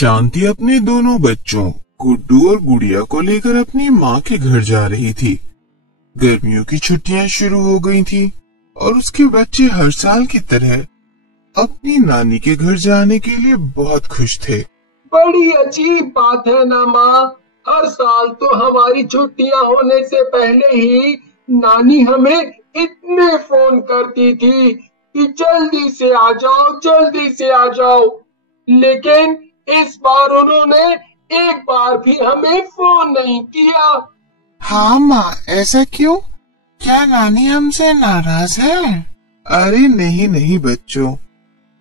शांति अपने दोनों बच्चों गुड्डू और गुड़िया को लेकर अपनी माँ के घर जा रही थी। गर्मियों की छुट्टियां शुरू हो गई थी और उसके बच्चे हर साल की तरह अपनी नानी के घर जाने के लिए बहुत खुश थे। बड़ी अजीब बात है ना माँ, हर साल तो हमारी छुट्टियां होने से पहले ही नानी हमें इतने फोन करती थी कि जल्दी से आ जाओ, जल्दी से आ जाओ। लेकिन इस बार उन्होंने एक बार भी हमें फोन नहीं किया। हाँ माँ, ऐसा क्यों? क्या नानी हमसे नाराज है? अरे नहीं नहीं बच्चों,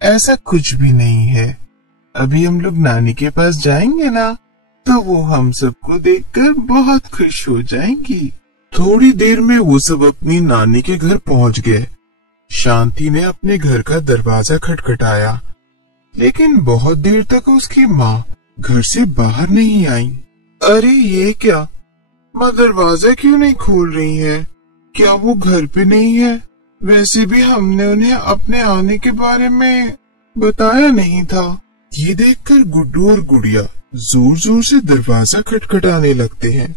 ऐसा कुछ भी नहीं है। अभी हम लोग नानी के पास जाएंगे ना, तो वो हम सबको देखकर बहुत खुश हो जाएंगी। थोड़ी देर में वो सब अपनी नानी के घर पहुंच गए। शांति ने अपने घर का दरवाजा खटखटाया, लेकिन बहुत देर तक उसकी माँ घर से बाहर नहीं आई। अरे ये क्या, माँ दरवाजा क्यों नहीं खोल रही है? क्या वो घर पे नहीं है? वैसे भी हमने उन्हें अपने आने के बारे में बताया नहीं था। ये देखकर गुड्डू और गुड़िया जोर जोर से दरवाजा खटखटाने लगते हैं।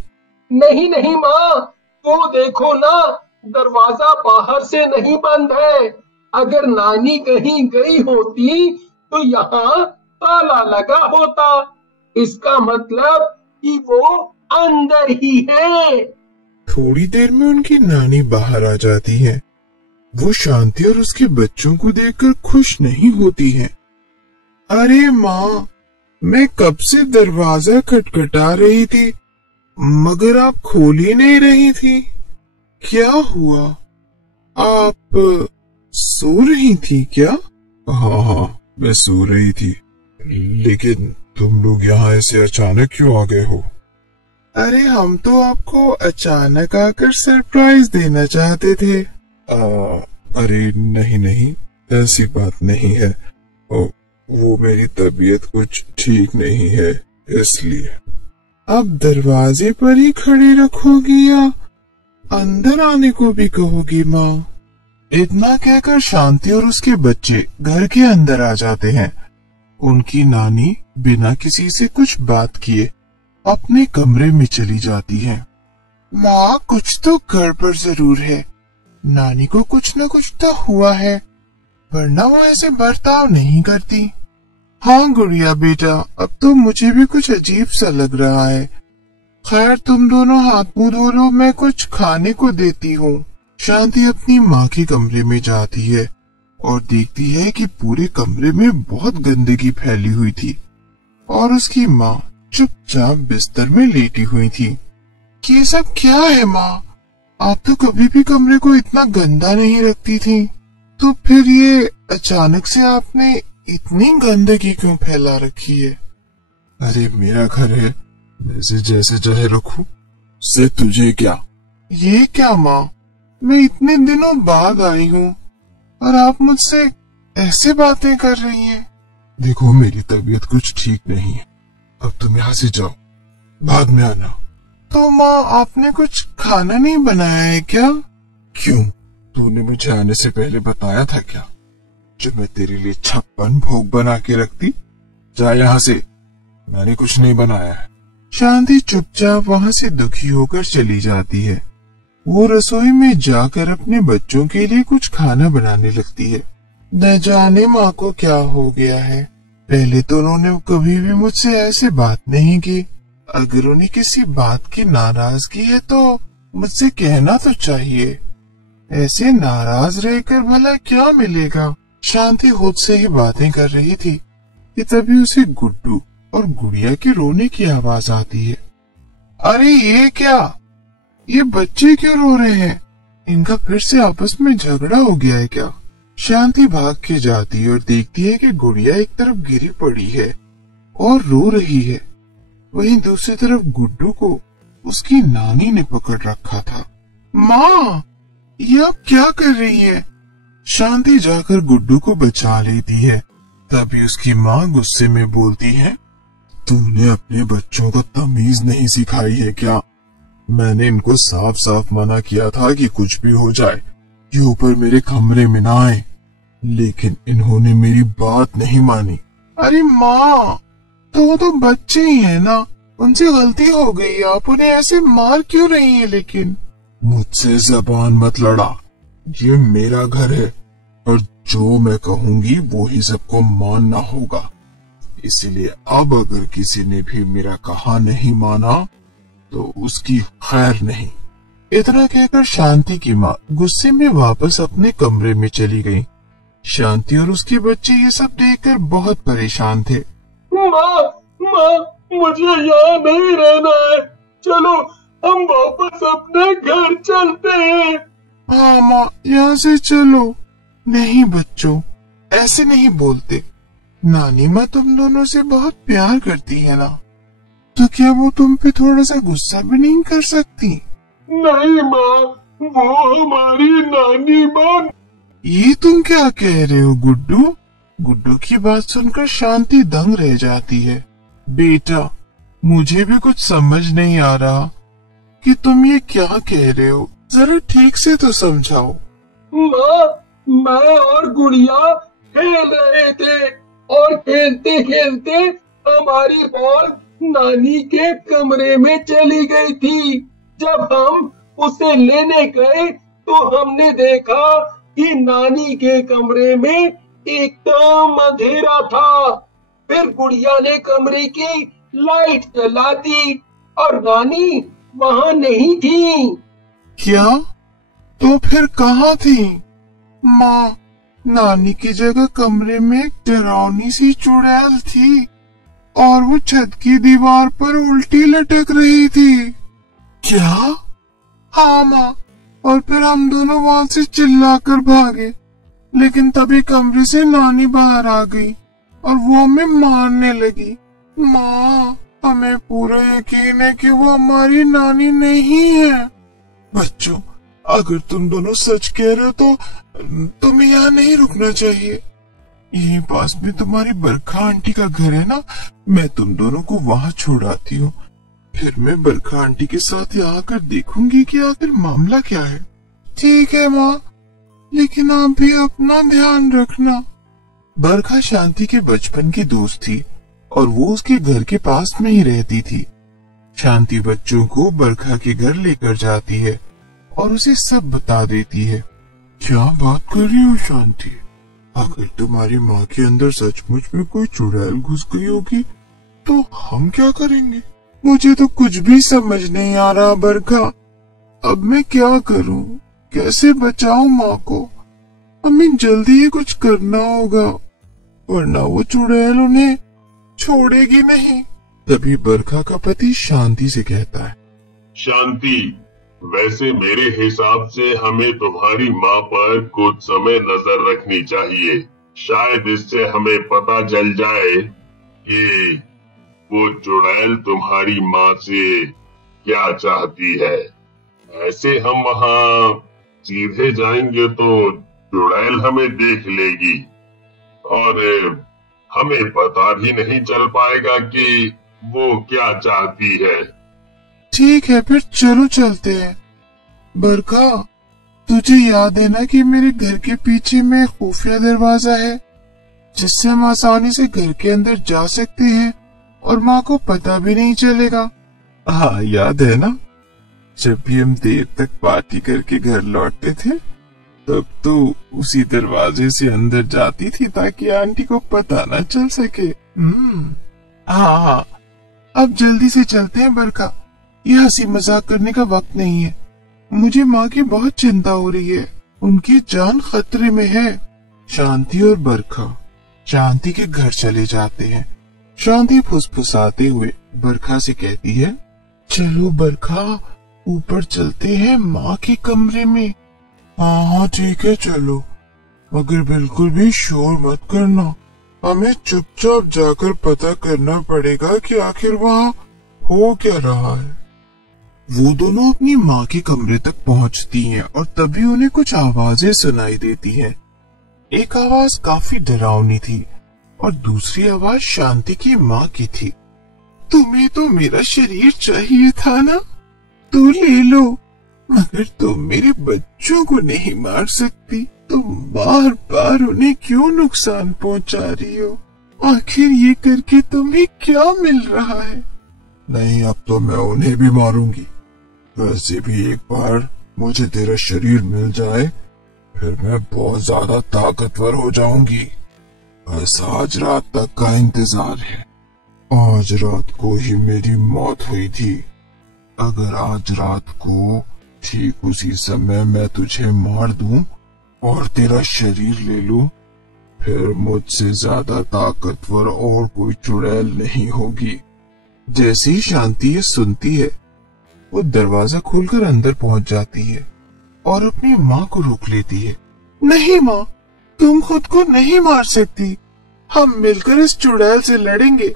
नहीं नहीं माँ, वो देखो ना, दरवाजा बाहर से नहीं बंद है। अगर नानी कहीं गई होती तो यहाँ ताला लगा होता। इसका मतलब कि वो अंदर ही है। थोड़ी देर में उनकी नानी बाहर आ जाती है। वो शांति और उसके बच्चों को देखकर खुश नहीं होती है। अरे माँ, मैं कब से दरवाजा खटखटा रही थी, मगर आप खोल ही नहीं रही थी। क्या हुआ? आप सो रही थी क्या? हाँ, मैं सो रही थी। लेकिन तुम लोग यहाँ ऐसे अचानक क्यों आ गए हो? अरे हम तो आपको अचानक आकर सरप्राइज देना चाहते थे। अरे नहीं नहीं, ऐसी बात नहीं है। वो मेरी तबीयत कुछ ठीक नहीं है, इसलिए। अब दरवाजे पर ही खड़ी रखोगी या अंदर आने को भी कहोगी माँ? इतना कहकर शांति और उसके बच्चे घर के अंदर आ जाते हैं। उनकी नानी बिना किसी से कुछ बात किए अपने कमरे में चली जाती है। माँ, कुछ तो गड़बड़ जरूर है। नानी को कुछ न कुछ तो हुआ है, वरना वो ऐसे बर्ताव नहीं करती। हाँ गुड़िया बेटा, अब तो मुझे भी कुछ अजीब सा लग रहा है। खैर तुम दोनों हाथ मुंह धो लो, मैं कुछ खाने को देती हूँ। शांति अपनी माँ के कमरे में जाती है और देखती है कि पूरे कमरे में बहुत गंदगी फैली हुई थी और उसकी माँ चुपचाप बिस्तर में लेटी हुई थी। ये सब क्या है माँ? आप तो कभी भी कमरे को इतना गंदा नहीं रखती थी, तो फिर ये अचानक से आपने इतनी गंदगी क्यों फैला रखी है? अरे मेरा घर है, वैसे जैसे चाहे रखूं, उससे तुझे क्या? ये क्या माँ, मैं इतने दिनों बाद आई हूँ और आप मुझसे ऐसे बातें कर रही हैं। देखो मेरी तबीयत कुछ ठीक नहीं है, अब तुम यहाँ से जाओ, बाद में आना। तो माँ, आपने कुछ खाना नहीं बनाया है क्या? क्यों, तूने मुझे आने से पहले बताया था क्या जो मैं तेरे लिए 56 भोग बना के रखती? जा यहाँ से, मैंने कुछ नहीं बनाया है। शांति चुपचाप वहाँ से दुखी होकर चली जाती है। वो रसोई में जाकर अपने बच्चों के लिए कुछ खाना बनाने लगती है। न जाने माँ को क्या हो गया है, पहले तो उन्होंने कभी भी मुझसे ऐसे बात नहीं की। अगर उन्हें किसी बात की नाराजगी है तो मुझसे कहना तो चाहिए। ऐसे नाराज रहकर भला क्या मिलेगा? शांति खुद से ही बातें कर रही थी कि तभी उसे गुड्डू और गुड़िया के रोने की आवाज आती है। अरे ये क्या, ये बच्चे क्यों रो रहे हैं? इनका फिर से आपस में झगड़ा हो गया है क्या? शांति भाग के जाती है और देखती है कि गुड़िया एक तरफ गिरी पड़ी है और रो रही है, वहीं दूसरी तरफ गुड्डू को उसकी नानी ने पकड़ रखा था। माँ, ये आप क्या कर रही है? शांति जाकर गुड्डू को बचा लेती है। तभी उसकी माँ गुस्से में बोलती है, तुमने अपने बच्चों को तमीज नहीं सिखाई है क्या? मैंने इनको साफ साफ मना किया था कि कुछ भी हो जाए ये ऊपर मेरे कमरे में ना आए, लेकिन इन्होंने मेरी बात नहीं मानी। अरे माँ, तो तो वो तो बच्चे ही है ना, उनसे गलती हो गई, आप उन्हें ऐसे मार क्यों रही हैं? लेकिन मुझसे जबान मत लड़ा, ये मेरा घर है और जो मैं कहूंगी वो ही सबको मानना होगा। इसलिए अब अगर किसी ने भी मेरा कहा नहीं माना तो उसकी खैर नहीं। इतना कहकर शांति की माँ गुस्से में वापस अपने कमरे में चली गई। शांति और उसके बच्चे ये सब देखकर बहुत परेशान थे। माँ, मुझे यहाँ नहीं रहना है, चलो हम वापस अपने घर चलते हैं। हाँ माँ, यहाँ से चलो। नहीं बच्चों, ऐसे नहीं बोलते। नानी माँ तुम दोनों से बहुत प्यार करती है ना, तो क्या वो तुम पे थोड़ा सा गुस्सा भी नहीं कर सकती? नहीं माँ, वो हमारी नानी माँ। ये तुम क्या कह रहे हो गुड्डू? गुड्डू की बात सुनकर शांति दंग रह जाती है। बेटा, मुझे भी कुछ समझ नहीं आ रहा कि तुम ये क्या कह रहे हो, जरा ठीक से तो समझाओ। माँ, मैं और गुड़िया खेल रहे थे और खेलते खेलते हमारी बॉल नानी के कमरे में चली गई थी। जब हम उसे लेने गए तो हमने देखा कि नानी के कमरे में एकदम अंधेरा था। फिर गुड़िया ने कमरे की लाइट जला दी और नानी वहाँ नहीं थी। क्या? तो फिर कहाँ थी? माँ, नानी की जगह कमरे में एक डरावनी सी चुड़ैल थी और वो छत की दीवार पर उल्टी लटक रही थी। क्या? हाँ माँ, और फिर हम दोनों वहाँ से चिल्लाकर भागे, लेकिन तभी कमरे से नानी बाहर आ गई और वो हमें मारने लगी। माँ, हमें पूरा यकीन है कि वो हमारी नानी नहीं है। बच्चों, अगर तुम दोनों सच कह रहे हो तो तुम्हें यहाँ नहीं रुकना चाहिए। यहीं पास में तुम्हारी बरखा आंटी का घर है ना, मैं तुम दोनों को वहाँ छोड़ आती हूँ। फिर मैं बरखा आंटी के साथ यहाँ आकर देखूंगी कि आखिर मामला क्या है। ठीक है माँ, लेकिन आप भी अपना ध्यान रखना। बरखा शांति के बचपन की दोस्त थी और वो उसके घर के पास में ही रहती थी। शांति बच्चों को बरखा के घर लेकर जाती है और उसे सब बता देती है। क्या बात कर रही हो शांति? अगर तुम्हारी माँ के अंदर सचमुच में कोई चुड़ैल घुस गई होगी तो हम क्या करेंगे? मुझे तो कुछ भी समझ नहीं आ रहा बरखा। अब मैं क्या करूं? कैसे बचाऊं माँ को? हमें जल्दी ही कुछ करना होगा, वरना वो चुड़ैल उन्हें छोड़ेगी नहीं। तभी बरखा का पति शांति से कहता है, शांति, वैसे मेरे हिसाब से हमें तुम्हारी माँ पर कुछ समय नजर रखनी चाहिए। शायद इससे हमें पता चल जाए कि वो चुड़ैल तुम्हारी माँ से क्या चाहती है। ऐसे हम वहाँ सीधे जाएंगे तो चुड़ैल हमें देख लेगी और हमें पता भी नहीं चल पाएगा कि वो क्या चाहती है। ठीक है, फिर चलो चलते हैं। बरखा, तुझे याद है ना कि मेरे घर के पीछे में खुफिया दरवाजा है जिससे हम आसानी से घर के अंदर जा सकते हैं और माँ को पता भी नहीं चलेगा। हाँ, याद है ना, जब भी हम देर तक पार्टी करके घर लौटते थे तब तो उसी दरवाजे से अंदर जाती थी ताकि आंटी को पता न चल सके। हाँ, अब जल्दी से चलते हैं बरखा, ये हंसी मजाक करने का वक्त नहीं है। मुझे माँ की बहुत चिंता हो रही है, उनकी जान खतरे में है। शांति और बरखा शांति के घर चले जाते हैं। शांति फुसफुसाते हुए बरखा से कहती है, चलो बरखा, ऊपर चलते हैं माँ के कमरे में। हाँ ठीक है, चलो, मगर बिल्कुल भी शोर मत करना। हमें चुपचाप जाकर पता करना पड़ेगा कि आखिर वहाँ हो क्या रहा है। वो दोनों अपनी माँ के कमरे तक पहुँचती हैं और तभी उन्हें कुछ आवाजें सुनाई देती हैं। एक आवाज काफी डरावनी थी और दूसरी आवाज शांति की माँ की थी। तुम्हें तो मेरा शरीर चाहिए था ना, तो ले लो, मगर तुम मेरे बच्चों को नहीं मार सकती। तुम बार बार उन्हें क्यों नुकसान पहुंचा रही हो? आखिर ये करके तुम्हें क्या मिल रहा है? नहीं, अब तो मैं उन्हें भी मारूंगी। वैसे भी एक बार मुझे तेरा शरीर मिल जाए फिर मैं बहुत ज्यादा ताकतवर हो जाऊंगी। बस आज रात तक का इंतजार है। आज रात को ही मेरी मौत हुई थी। अगर आज रात को ठीक उसी समय मैं तुझे मार दूं और तेरा शरीर ले लूं, फिर मुझसे ज्यादा ताकतवर और कोई चुड़ैल नहीं होगी। जैसे ही शांति ये सुनती है, वो दरवाजा खोलकर अंदर पहुंच जाती है और अपनी माँ को रोक लेती है। नहीं माँ, तुम खुद को नहीं मार सकती। हम मिलकर इस चुड़ैल से लड़ेंगे,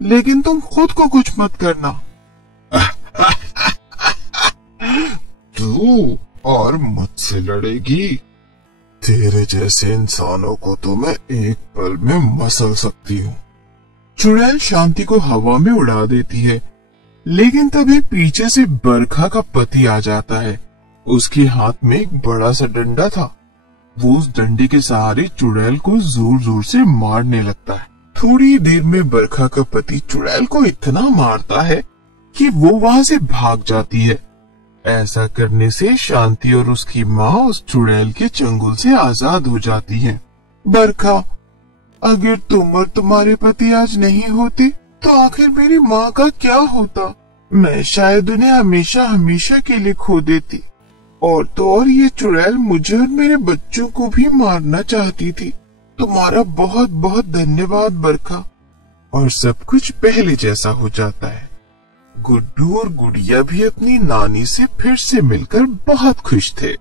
लेकिन तुम खुद को कुछ मत करना। तू और मुझसे लड़ेगी? तेरे जैसे इंसानों को तो मैं एक पल में मसल सकती हूँ। चुड़ैल शांति को हवा में उड़ा देती है, लेकिन तभी पीछे से बरखा का पति आ जाता है। उसके हाथ में एक बड़ा सा डंडा था। वो उस डंडे के सहारे चुड़ैल को जोर जोर से मारने लगता है। थोड़ी देर में बरखा का पति चुड़ैल को इतना मारता है कि वो वहां से भाग जाती है। ऐसा करने से शांति और उसकी माँ उस चुड़ैल के चंगुल से आजाद हो जाती है। बरखा, अगर तुम और तुम्हारे पति आज नहीं होते तो आखिर मेरी माँ का क्या होता? मैं शायद उन्हें हमेशा हमेशा के लिए खो देती। और तो और ये चुड़ैल मुझे और मेरे बच्चों को भी मारना चाहती थी। तुम्हारा बहुत बहुत धन्यवाद बरखा। और सब कुछ पहले जैसा हो जाता है। गुड्डू और गुड़िया भी अपनी नानी से फिर से मिलकर बहुत खुश थे।